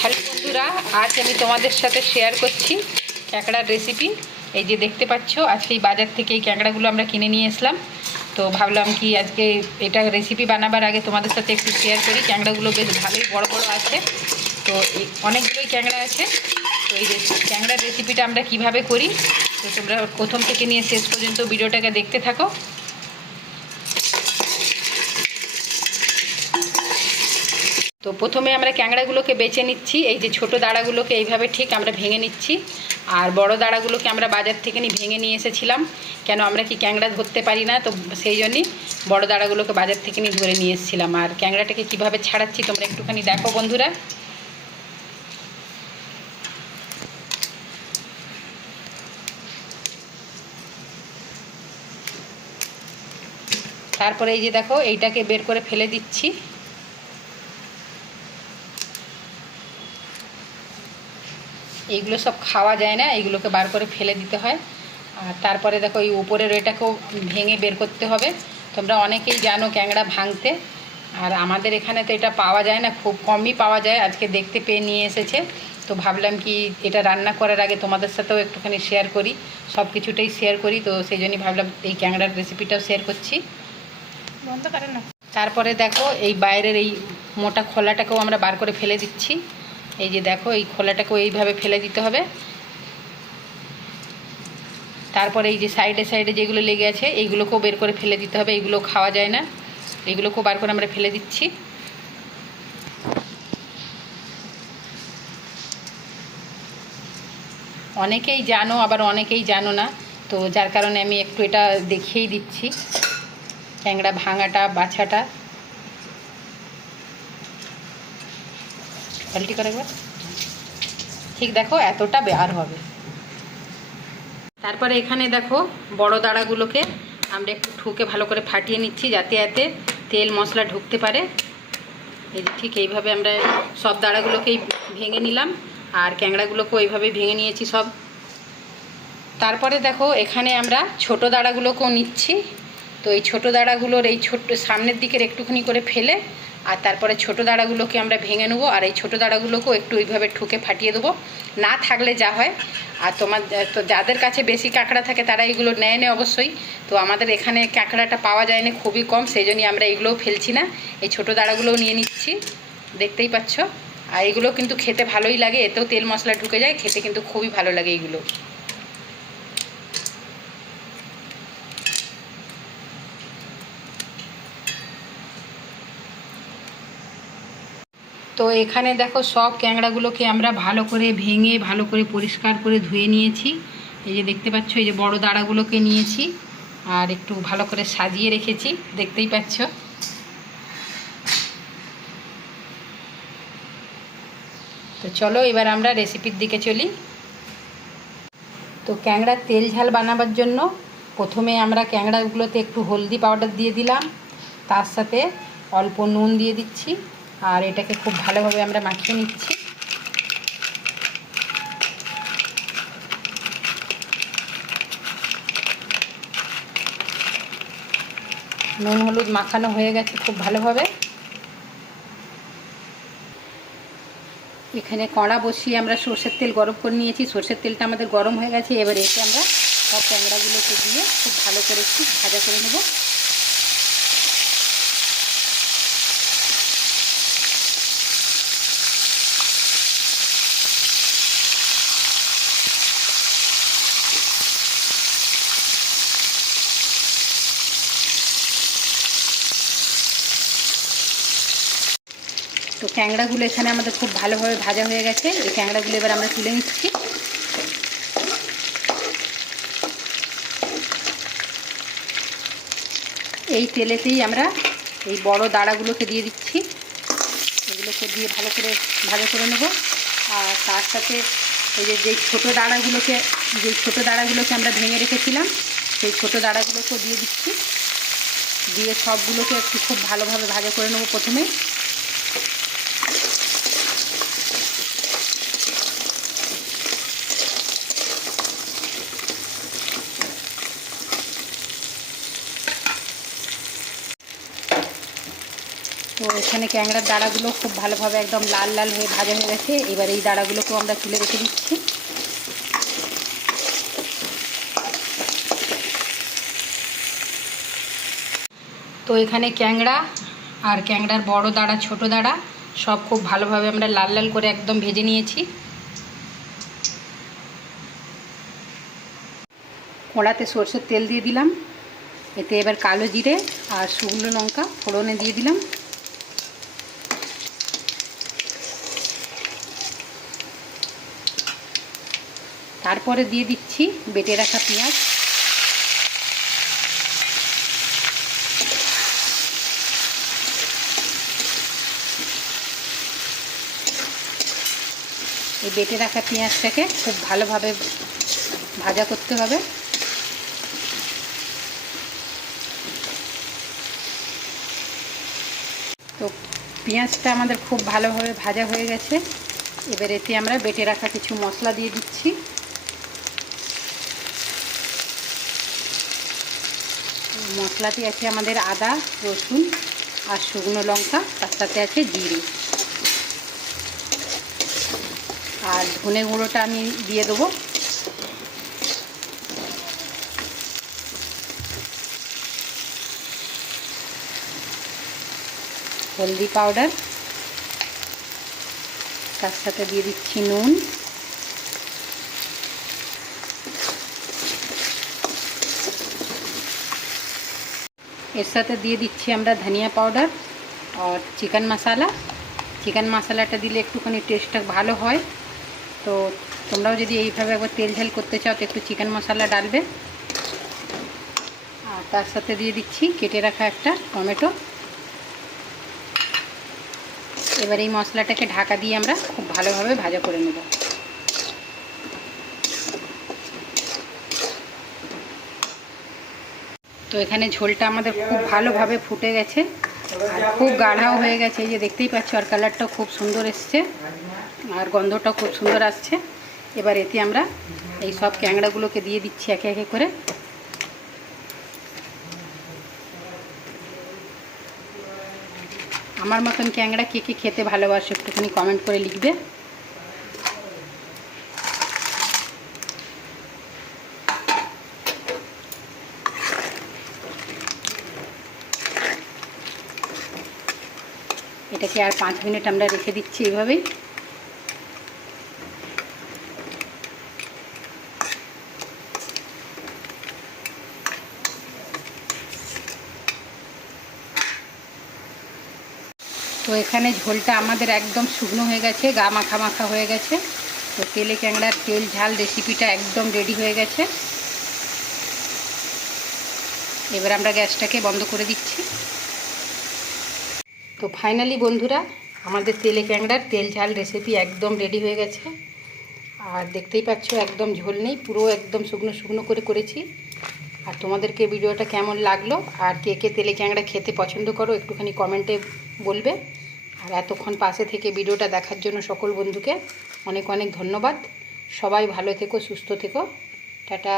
Hello বন্ধুরা, আজ আমি তোমাদের সাথে শেয়ার করছি ক্যাঁকড়ার রেসিপি। এই যে দেখতে পাচ্ছ, আজকে এই বাজার থেকে এই ক্যাঁকড়াগুলো আমরা কিনে নিয়ে এসলাম। তো ভাবলাম কি আজকে এটা রেসিপি বানাবার আগে তোমাদের সাথে একটু শেয়ার করি। ক্যাঁকড়াগুলো বেশ ভালোই বড় বড় আছে, তো এই অনেকগুলোই ক্যাঁকড়া আছে। তো এই ক্যাঁকড়ার রেসিপিটা আমরা কিভাবে করি, তো তোমরা প্রথম থেকে নিয়ে শেষ পর্যন্ত ভিডিওটাকে দেখতে থাকো। তো প্রথমে আমরা ক্যাঁকড়াগুলোকে বেছে নিচ্ছি। এই যে ছোট দাঁড়াগুলোকে এইভাবে ঠিক আমরা ভেঙে নিচ্ছি, আর বড় দাঁড়াগুলোকে আমরা বাজার থেকে ভেঙে নিয়ে এসেছিলাম। কেন আমরা কি ক্যাঁকড়া ধরতে পারি না, তো সেই জন্যই বড় দাঁড়াগুলোকে বাজার থেকে ধরে নিয়ে এসেছিলাম। আর ক্যাঁকড়াটাকে কীভাবে ছাড়াচ্ছি তোমরা একটুখানি দেখো বন্ধুরা। তারপরে এই যে দেখো, এইটাকে বের করে ফেলে দিচ্ছি। এইগুলো সব খাওয়া যায় না, এইগুলোকে বার করে ফেলে দিতে হয়। আর তারপরে দেখো, এই উপরের এটাকেও ভেঙে বের করতে হবে। তোমরা অনেকেই জানো ক্যাঁকড়া ভাঙতে, আর আমাদের এখানে তো এটা পাওয়া যায় না, খুব কমই পাওয়া যায়। আজকে দেখতে পেয়ে নিয়ে এসেছে, তো ভাবলাম কি এটা রান্না করার আগে তোমাদের সাথেও একটুখানি শেয়ার করি, সব কিছুটাই শেয়ার করি। তো সেই জন্যই ভাবলাম এই ক্যাঁকড়ার রেসিপিটাও শেয়ার করছি। বন্ধ করে না। তারপরে দেখো, এই বাইরের এই মোটা খোলাটাকেও আমরা বার করে ফেলে দিচ্ছি। এই যে দেখো, এই খোলাটাকেও এইভাবে ফেলে দিতে হবে। তারপরে এই যে সাইডে সাইডে যেগুলো লেগে আছে এইগুলোকেও বের করে ফেলে দিতে হবে। এইগুলো খাওয়া যায় না, এইগুলোকেও বার করে আমরা ফেলে দিচ্ছি। অনেকেই জানো, আবার অনেকেই জানো না, তো যার কারণে আমি একটু এটা দেখিয়েই দিচ্ছি ক্যাঁকড়া ভাঙাটা বাছাটা। পাল্টি করে একবার ঠিক দেখো, এতটা বের হবে। তারপরে এখানে দেখো, বড় দাঁড়াগুলোকে আমরা একটু ঠুকে ভালো করে ফাটিয়ে নিচ্ছি, যাতে এতে তেল মশলা ঢুকতে পারে। এই যে ঠিক এইভাবে আমরা সব দাঁড়াগুলোকেই ভেঙে নিলাম, আর ক্যাঁকড়াগুলোকেও এইভাবে ভেঙে নিয়েছি সব। তারপরে দেখো, এখানে আমরা ছোট দাঁড়াগুলোকেও নিচ্ছি। তো এই ছোট দাঁড়াগুলোর এই ছোট্ট সামনের দিকের একটুখানি করে ফেলে, আর তারপরে ছোট দাঁড়াগুলোকে আমরা ভেঙে নেবো। আর এই ছোট দাঁড়াগুলোকেও একটু ওইভাবে ঠুকে ফাটিয়ে দেবো, না থাকলে যা হয়। আর তো যাদের কাছে বেশি কাঁকড়া থাকে তারা এগুলো নেয় না অবশ্যই। তো আমাদের এখানে কাঁকড়াটা পাওয়া যায় না, খুবই কম, সেই জন্যই আমরা এগুলোও ফেলছি না। এই ছোট দাঁড়াগুলোও নিয়ে নিচ্ছি, দেখতেই পাচ্ছ। আর এগুলো কিন্তু খেতে ভালোই লাগে, এতেও তেল মশলা ঢুকে যায়, খেতে কিন্তু খুবই ভালো লাগে এগুলো। তো এখানে দেখো, সব ক্যাঁকড়াগুলোকে আমরা ভালো করে ভেঙে ভালো করে পরিষ্কার করে ধুয়ে নিয়েছি। এই যে দেখতে পাচ্ছ, এই যে বড় দাঁড়াগুলোকে নিয়েছি আর একটু ভালো করে সাজিয়ে রেখেছি, দেখতেই পাচ্ছ। তো চলো এবার আমরা রেসিপির দিকে চলি। তো ক্যাঁকড়ার তেল ঝাল বানাবার জন্য প্রথমে আমরা ক্যাঁকড়াগুলোতে একটু হলদি পাউডার দিয়ে দিলাম, তার সাথে অল্প নুন দিয়ে দিচ্ছি, আর এটাকে খুব ভালোভাবে আমরা মাখিয়ে নিচ্ছি। নুন হলুদ মাখানো হয়ে গেছে খুব ভালোভাবে। এখানে কড়া বসিয়ে আমরা সরষের তেল গরম করে নিয়েছি, সরষের তেলটা আমাদের গরম হয়ে গেছে। এবারে এতে আমরা সব ক্যাঁকড়াগুলোকে দিয়ে খুব ভালো করে একটু ভাজা করে নেব। তো ক্যাঁকড়াগুলো এখানে আমাদের খুব ভালোভাবে ভাজা হয়ে গেছে। এই ক্যাঁকড়াগুলো এবার আমরা তুলে নিচ্ছি। এই তেলেতেই আমরা এই বড় দাঁড়াগুলোকে দিয়ে দিচ্ছি, এগুলোকে দিয়ে ভালো করে ভাজা করে নেব। আর তার সাথে এই যে ছোটো দাঁড়াগুলোকে আমরা ভেঙে রেখেছিলাম, সেই ছোটো দাঁড়াগুলোকেও দিয়ে দিচ্ছি। দিয়ে সবগুলোকে একটু খুব ভালোভাবে ভাজা করে নেব প্রথমেই। তো এখানে ক্যাংড়ার দাঁড়াগুলো খুব ভালোভাবে একদম লাল লাল হয়ে ভাজা হয়ে গেছে। এবার এই দাঁড়াগুলোকেও আমরা তুলে রেখে দিচ্ছি। তো এখানে ক্যাংড়া আর ক্যাংড়ার বড় দাঁড়া ছোট দাঁড়া সব খুব ভালোভাবে আমরা লাল লাল করে একদম ভেজে নিয়েছি। কড়াতে সরষের তেল দিয়ে দিলাম, এতে এবার কালো জিরে আর শুকনো লঙ্কা ফোড়নে দিয়ে দিলাম। তারপরে দিয়ে দিচ্ছি বেটে রাখা পেঁয়াজ। এই বেটে রাখা পেঁয়াজটাকে খুব ভালোভাবে ভাজা করতে হবে। তো পেঁয়াজটা আমাদের খুব ভালোভাবে ভাজা হয়ে গেছে। এবার এতে আমরা বেটে রাখা কিছু মশলা দিয়ে দিচ্ছি। মশলাতে আছে আমাদের আদা, রসুন আর শুকনো লঙ্কা, তার সাথে আছে জিরে আর ধনে গুঁড়োটা আমি দিয়ে দেবো। হলদি পাউডার, তার সাথে দিয়ে দিচ্ছি নুন, এর সাথে দিয়ে দিচ্ছি আমরা ধনিয়া পাউডার আর চিকেন মশলা। চিকেন মশলাটা দিলে একটুখানি টেস্টটা ভালো হয়। তো তোমরাও যদি এইভাবে একবার তেল ঝাল করতে চাও তো একটু চিকেন মশলা ডালবে। আর তার সাথে দিয়ে দিচ্ছি কেটে রাখা একটা টমেটো। এবার এই মশলাটাকে ঢাকা দিয়ে আমরা খুব ভালোভাবে ভাজা করে নেব। তো এখানে ঝোলটা আমাদের খুব ভালোভাবে ফুটে গেছে আর খুব গাঢ়াও হয়ে গেছে, এই যে দেখতেই পাচ্ছ। আর কালারটাও খুব সুন্দর এসছে আর গন্ধটাও খুব সুন্দর আসছে। এবার এতে আমরা এই সব ক্যাংড়াগুলোকে দিয়ে দিচ্ছি একে একে করে। আমার মতন ক্যাংড়া কে কে খেতে ভালোবাসে একটুখানি কমেন্ট করে লিখবে। এটাকে আর 5 মিনিট আমরা রেখে দিচ্ছি এইভাবেই। তো এখানে ঝোলটা আমাদের একদম শুকনো হয়ে গেছে, গা মাখা মাখা হয়ে গেছে। তো তেলে ক্যাংড়ার তেল ঝাল রেসিপিটা একদম রেডি হয়ে গেছে। এবার আমরা গ্যাসটাকে বন্ধ করে দিচ্ছি। তো ফাইনালি বন্ধুরা আমাদের তেলে ক্যাংড়ার তেল ঝাল রেসিপি একদম রেডি হয়ে গেছে। আর দেখতেই পাচ্ছ একদম ঝোল নেই, পুরো একদম শুকনো শুকনো করে করেছি। আর তোমাদেরকে ভিডিওটা কেমন লাগলো আর কে কে তেলে ক্যাংড়া খেতে পছন্দ করো একটুখানি কমেন্টে বলবে। আর এতক্ষণ পাশে থেকে ভিডিওটা দেখার জন্য সকল বন্ধুকে অনেক অনেক ধন্যবাদ। সবাই ভালো থেকো, সুস্থ থেকো, টাটা।